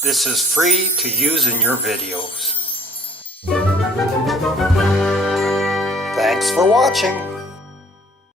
This is free to use in your videos. Thanks for watching.